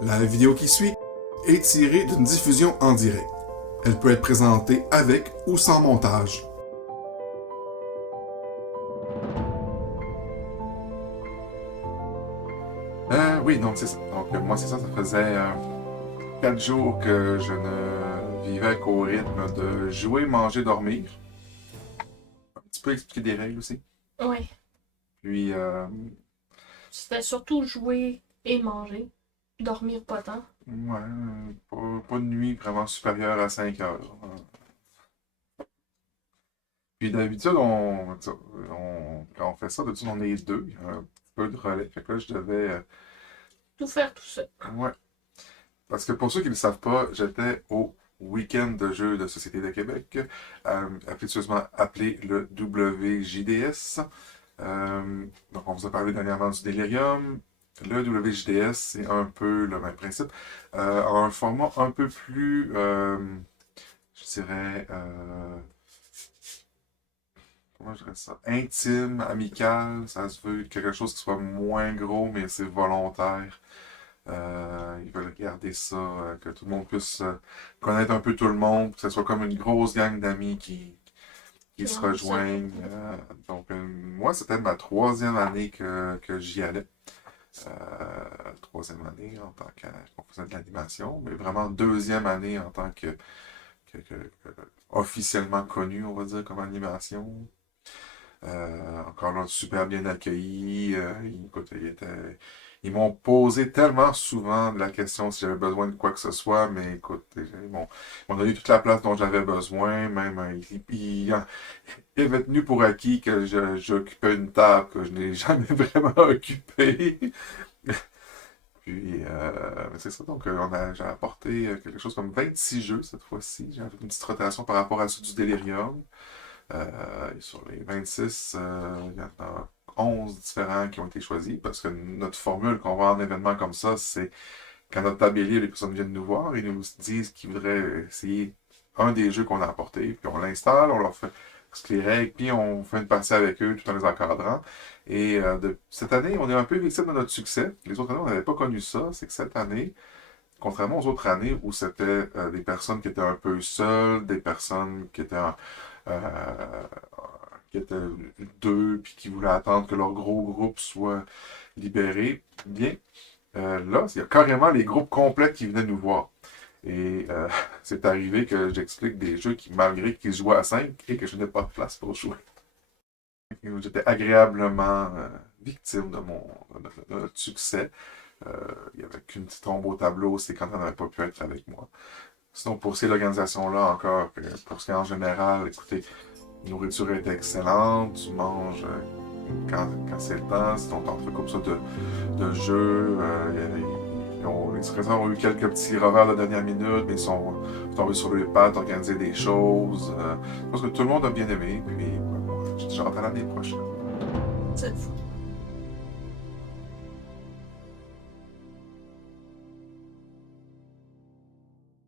La vidéo qui suit est tirée d'une diffusion en direct. Elle peut être présentée avec ou sans montage. Oui, donc c'est ça. Donc moi, c'est ça, ça faisait 4 jours que je ne vivais qu'au rythme de jouer, manger, dormir. Un petit peu expliquer des règles aussi. Ouais. Puis, C'était surtout jouer et manger. Dormir pas tant. ouais, pas de nuit vraiment supérieure à 5 heures. Puis d'habitude, quand on fait ça, d'habitude, on est deux. Il y a un petit peu de relais. Fait que là, je devais. Tout faire tout seul. Ouais. Parce que pour ceux qui ne le savent pas, j'étais au week-end de jeux de Société de Québec, affectueusement appelé le WJDS. Donc, on vous a parlé dernièrement du Delirium. Le WJDS, c'est un peu le même principe. Un format un peu plus, je dirais, comment je dirais ça, intime, amical. Ça se veut quelque chose qui soit moins gros, mais c'est volontaire. Ils veulent garder ça, que tout le monde puisse connaître un peu tout le monde, que ce soit comme une grosse gang d'amis qui se rejoignent. Donc, moi, c'était ma troisième année que j'y allais. Troisième année en tant qu'on faisait de l'animation, mais vraiment deuxième année en tant officiellement connu, on va dire, comme animation. Encore là, super bien accueilli. Écoute, ils m'ont posé tellement souvent la question si j'avais besoin de quoi que ce soit, mais écoute, ils m'ont donné toute la place dont j'avais besoin. Même, ils avaient tenu pour acquis que j'occupais une table que je n'ai jamais vraiment occupée. Puis, c'est ça, donc j'ai apporté quelque chose comme 26 jeux cette fois-ci. J'ai fait une petite rotation par rapport à ceux du Delirium. Et sur les 26, il y en a 11 différents qui ont été choisis parce que notre formule qu'on voit en événement comme ça, c'est quand notre table est libre, les personnes viennent nous voir et nous disent qu'ils voudraient essayer un des jeux qu'on a apporté, puis on l'installe, on leur fait les règles, puis on fait une partie avec eux tout en les encadrant. Et cette année, on est un peu victime de notre succès. Les autres années, on n'avait pas connu ça. C'est que cette année, contrairement aux autres années où c'était des personnes qui étaient un peu seules, des personnes euh, qui étaient deux, puis qui voulaient attendre que leur gros groupe soit libéré, bien, là, il y a carrément les groupes complets qui venaient nous voir. Et c'est arrivé que j'explique des jeux qui, malgré qu'ils jouaient à 5 et que je n'ai pas de place pour jouer. J'étais agréablement victime de notre succès. Il n'y avait qu'une petite tombe au tableau, c'est quand on n'avait pas pu être avec moi. Sinon, pour ces organisations-là, encore, pour ce qui est en général, écoutez, la nourriture est excellente, tu manges quand c'est le temps, si ton truc comme ça de jeu, les secrétaires ont eu quelques petits revers de dernière minute, mais ils sont tombés sur les pattes, organiser des choses. Je pense que tout le monde a bien aimé, puis j'ai hâte à l'année prochaine. C'est fou.